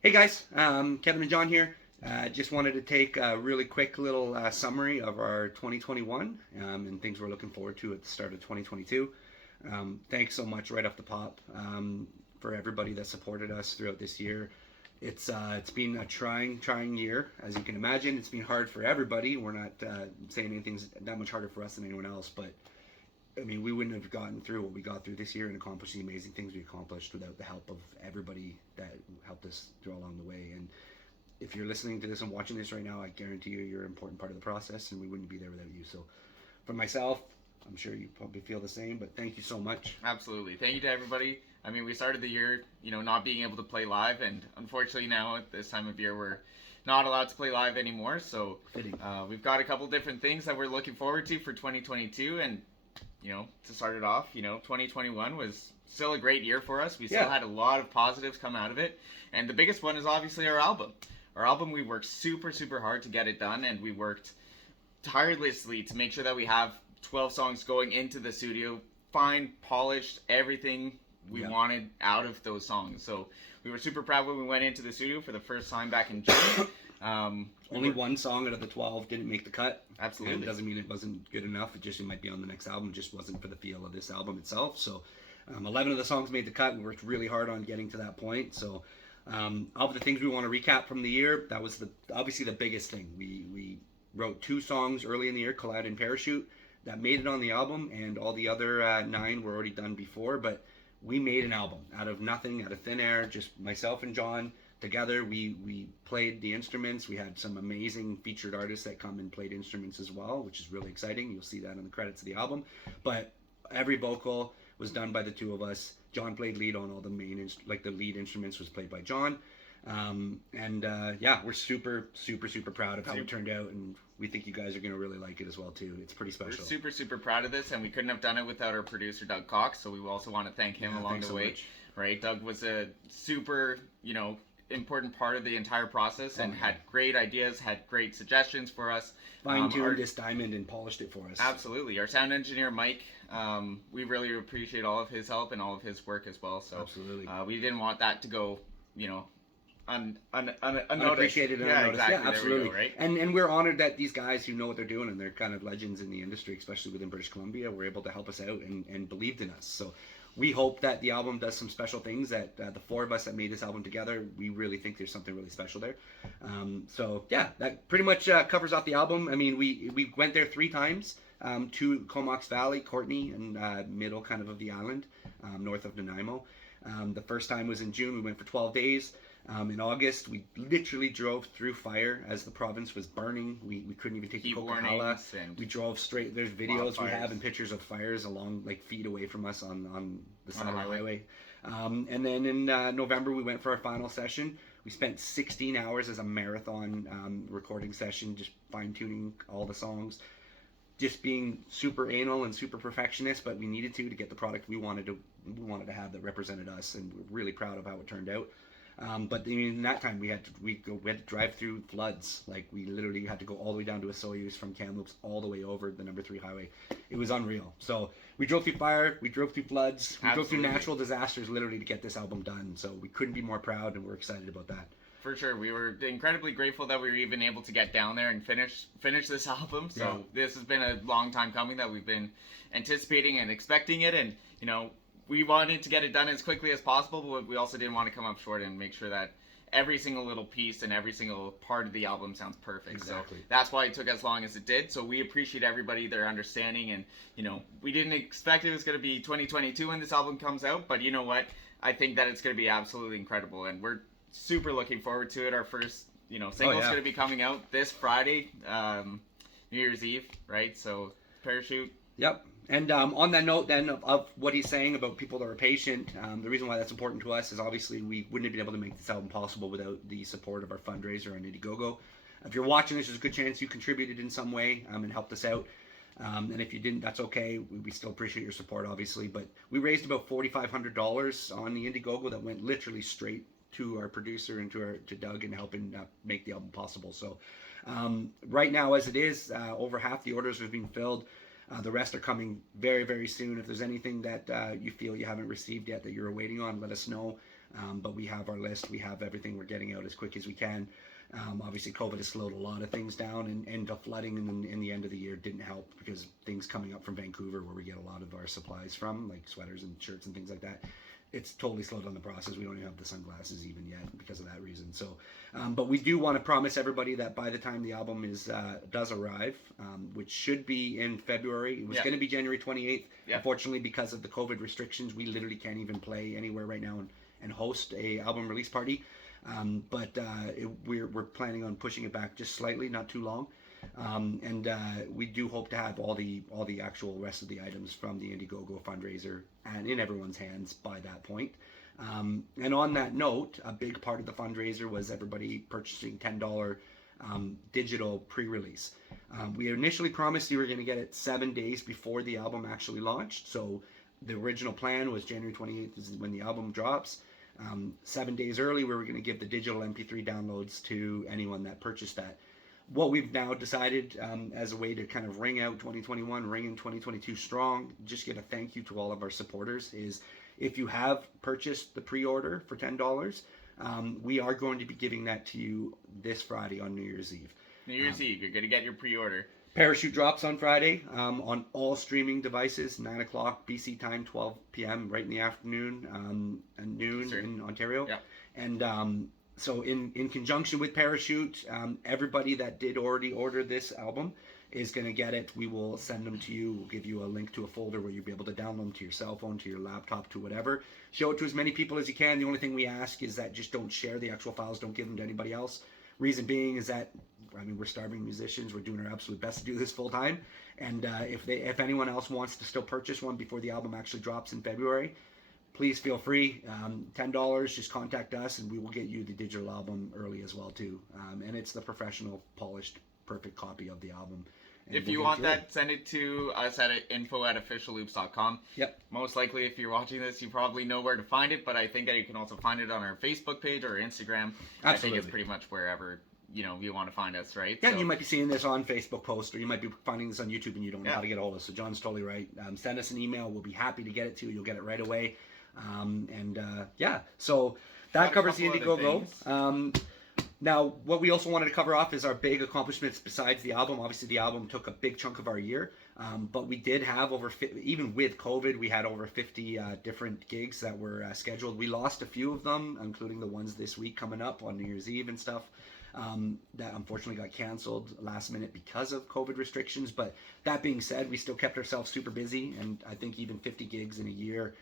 Hey guys, Kevin and John here. Just wanted to take a really quick little summary of our 2021 and things we're looking forward to at the start of 2022. Thanks so much right off the pop for everybody that supported us throughout this year. It's been a trying year, as you can imagine. It's been hard for everybody. We're not saying anything's that much harder for us than anyone else, but I mean, we wouldn't have gotten through what we got through this year and accomplished the amazing things we accomplished without the help of everybody that helped us through along the way. And if you're listening to this and watching this right now, I guarantee you're an important part of the process, and we wouldn't be there without you. So, for myself, I'm sure you probably feel the same, but thank you so much. Absolutely. Thank you to everybody. I mean, we started the year, not being able to play live, and unfortunately now at this time of year we're not allowed to play live anymore. So we've got a couple different things that we're looking forward to for 2022, and to start it off, 2021 was still a great year for us. We still had a lot of positives come out of it, and the biggest one is obviously our album. Our album, we worked super, super hard to get it done, and we worked tirelessly to make sure that we have 12 songs going into the studio, fine, polished, everything we wanted out of those songs. So we were super proud when we went into the studio for the first time back in June. Only one song out of the 12 didn't make the cut. Absolutely. And it doesn't mean it wasn't good enough. It might be on the next album. It just wasn't for the feel of this album itself. So 11 of the songs made the cut. We worked really hard on getting to that point. So of the things we want to recap from the year, that was obviously the biggest thing. We wrote 2 songs early in the year, Collide and Parachute, that made it on the album, and all the other 9 were already done before. But we made an album out of nothing, out of thin air, just myself and John. Together, we played the instruments. We had some amazing featured artists that come and played instruments as well, which is really exciting. You'll see that in the credits of the album. But every vocal was done by the 2 of us. John played lead on all the main, the lead instruments was played by John. We're super, super, super proud of how it turned out, and we think you guys are going to really like it as well too. It's pretty special. We're super, super proud of this, and we couldn't have done it without our producer Doug Cox. So we also want to thank him along the way. Much. Right, Doug was a super, important part of the entire process and had great ideas, had great suggestions for us. Fine-tuned this diamond and polished it for us. Absolutely. Our sound engineer, Mike, we really appreciate all of his help and all of his work as well. So absolutely. We didn't want that to go, unappreciated. Unnoticed. Exactly. Yeah, absolutely. Go, right? And we're honored that these guys who know what they're doing and they're kind of legends in the industry, especially within British Columbia, were able to help us out and believed in us. So we hope that the album does some special things, that the 4 of us that made this album together, we really think there's something really special there. That pretty much covers off the album. I mean, we went there 3 times, to Comox Valley, Courtenay, and middle kind of the island, north of Nanaimo. The first time was in June. We went for 12 days. In August, we literally drove through fire as the province was burning. We couldn't even take the Coquihalla. We drove straight. There's videos we have and pictures of fires along feet away from us on the side of the highway. And then in November, we went for our final session. We spent 16 hours as a marathon recording session, just fine-tuning all the songs. Just being super anal and super perfectionist, but we needed to get the product we wanted to have that represented us, and we're really proud of how it turned out. But in that time, we had to drive through floods. We literally had to go all the way down to Osoyoos from Kamloops all the way over the number 3 highway. It was unreal. So we drove through fire, we drove through floods, we drove through natural disasters literally to get this album done. So we couldn't be more proud, and we're excited about that. For sure, we were incredibly grateful that we were even able to get down there and finish this album. So this has been a long time coming that we've been anticipating and expecting it, and we wanted to get it done as quickly as possible, but we also didn't want to come up short and make sure that every single little piece and every single part of the album sounds perfect. Exactly. So that's why it took as long as it did. So we appreciate everybody, their understanding, and we didn't expect it was going to be 2022 when this album comes out, but you know what? I think that it's going to be absolutely incredible, and we're super looking forward to it. Our first single's going to be coming out this Friday, New Year's Eve, right? So Parachute. Yep. And on that note then of what he's saying about people that are patient, the reason why that's important to us is obviously we wouldn't have been able to make this album possible without the support of our fundraiser on Indiegogo. If you're watching this, there's a good chance you contributed in some way and helped us out. And if you didn't, that's okay. We still appreciate your support, obviously. But we raised about $4,500 on the Indiegogo that went literally straight to our producer and to Doug in helping make the album possible. So right now, as it is, over half the orders have been filled. The rest are coming very, very soon. If there's anything that you feel you haven't received yet that you're waiting on, let us know. But we have our list. We have everything we're getting out as quick as we can. Obviously, COVID has slowed a lot of things down, and the flooding in the end of the year didn't help because things coming up from Vancouver, where we get a lot of our supplies from, like sweaters and shirts and things like that, it's totally slowed down the process. We don't even have the sunglasses even yet because of that reason. So, but we do want to promise everybody that by the time the album does arrive, which should be in February, it was going to be January 28th. Unfortunately, because of the COVID restrictions, we literally can't even play anywhere right now and host a album release party. But we're planning on pushing it back just slightly, not too long. And we do hope to have all the actual rest of the items from the Indiegogo fundraiser and in everyone's hands by that point. And on that note, a big part of the fundraiser was everybody purchasing $10 digital pre-release. We initially promised you were going to get it 7 days before the album actually launched. So the original plan was January 28th is when the album drops. 7 days early, we were going to give the digital MP3 downloads to anyone that purchased that. What we've now decided as a way to kind of ring out 2021, ring in 2022 strong, just get a thank you to all of our supporters, is if you have purchased the pre-order for $10, we are going to be giving that to you this Friday on New Year's Eve. New Year's Eve, you're going to get your pre-order. Parachute drops on Friday on all streaming devices, 9 o'clock BC time, 12 p.m. right in the afternoon, and noon in Ontario. Yeah. And so in conjunction with Parachute, everybody that did already order this album is going to get it. We will send them to you. We'll give you a link to a folder where you'll be able to download them to your cell phone, to your laptop, to whatever. Show it to as many people as you can. The only thing we ask is that just don't share the actual files. Don't give them to anybody else. Reason being is that, I mean, we're starving musicians. We're doing our absolute best to do this full time. And if anyone else wants to still purchase one before the album actually drops in February, please feel free. $10, just contact us and we will get you the digital album early as well too. And it's the professional, polished, perfect copy of the album. And if you want that, send it to us at info@officialloops.com. Yep. Most likely, if you're watching this, you probably know where to find it, but I think that you can also find it on our Facebook page or Instagram. Absolutely. I think it's pretty much wherever you want to find us, right? Yeah, so, you might be seeing this on Facebook post, or you might be finding this on YouTube and you don't know how to get a hold of us. So John's totally right. Send us an email. We'll be happy to get it to you. You'll get it right away. So that covers the Indiegogo. Now, what we also wanted to cover off is our big accomplishments besides the album. Obviously, the album took a big chunk of our year, but we did have even with COVID, we had over 50 different gigs that were scheduled. We lost a few of them, including the ones this week coming up on New Year's Eve and stuff. That unfortunately got canceled last minute because of COVID restrictions. But that being said, we still kept ourselves super busy, and I think even 50 gigs in a year,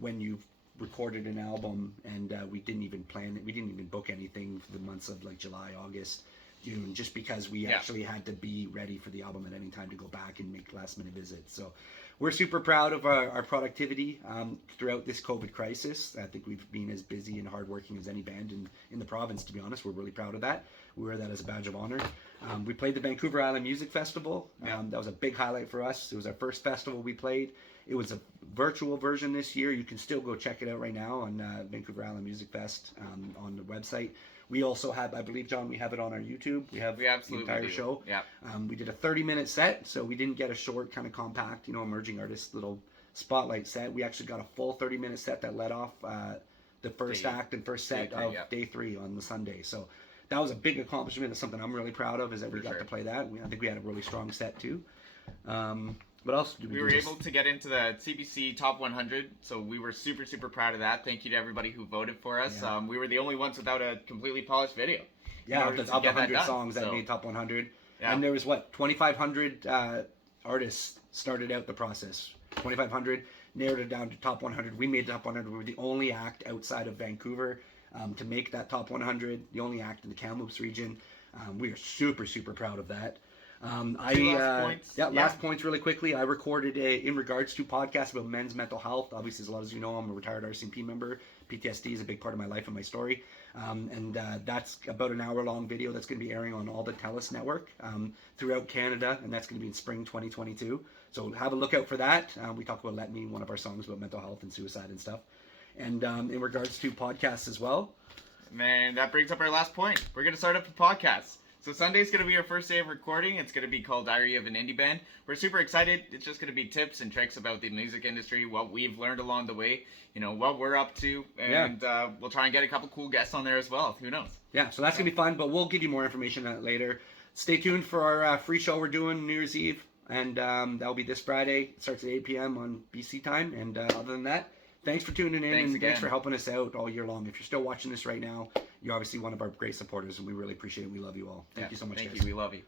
when you've recorded an album and we didn't even plan it, we didn't even book anything for the months of like July, August, June, just because we actually had to be ready for the album at any time to go back and make last minute visits. So we're super proud of our productivity throughout this COVID crisis. I think we've been as busy and hardworking as any band in the province, to be honest. We're really proud of that. We wear that as a badge of honor. We played the Vancouver Island Music Festival. That was a big highlight for us. It was our first festival we played. It was a virtual version this year. You can still go check it out right now on Vancouver Island Music Fest on the website. We also have, I believe, John, we have it on our YouTube. We absolutely the entire show. Yeah. We did a 30-minute set, so we didn't get a short, kind of compact, emerging artist little spotlight set. We actually got a full 30-minute set that led off the first act and first set of day 3 on the Sunday. So that was a big accomplishment. It's something I'm really proud of, is that we got to play that. I think we had a really strong set too. What else did we do? We were able to get into the CBC Top 100, so we were super, super proud of that. Thank you to everybody who voted for us. Yeah. We were the only ones without a completely polished video. Yeah, of the 100 songs that made Top 100. Yeah. And there was, 2,500 artists started out the process. 2,500, narrowed it down to Top 100. We made Top 100. We were the only act outside of Vancouver to make that Top 100, the only act in the Kamloops region. We are super, super proud of that. Last points really quickly. I recorded in regards to podcasts about men's mental health. Obviously, as a lot of you know, I'm a retired RCMP member. PTSD is a big part of my life and my story. That's about an hour-long video that's going to be airing on all the TELUS network throughout Canada, and that's going to be in spring 2022. So have a look out for that. We talk about Let Me, one of our songs about mental health and suicide and stuff. And in regards to podcasts as well. Man, that brings up our last point. We're going to start up a podcast. So Sunday's going to be our first day of recording. It's going to be called Diary of an Indie Band. We're super excited. It's just going to be tips and tricks about the music industry, what we've learned along the way, what we're up to, and we'll try and get a couple cool guests on there as well. Who knows? Yeah, so that's going to be fun, but we'll give you more information on it later. Stay tuned for our free show we're doing New Year's Eve, and that'll be this Friday. It starts at 8 p.m. on BC time, and other than that, thanks for tuning in, thanks for helping us out all year long. If you're still watching this right now, you're obviously one of our great supporters, and we really appreciate it. We love you all. Thank you so much, guys. Thank you. We love you.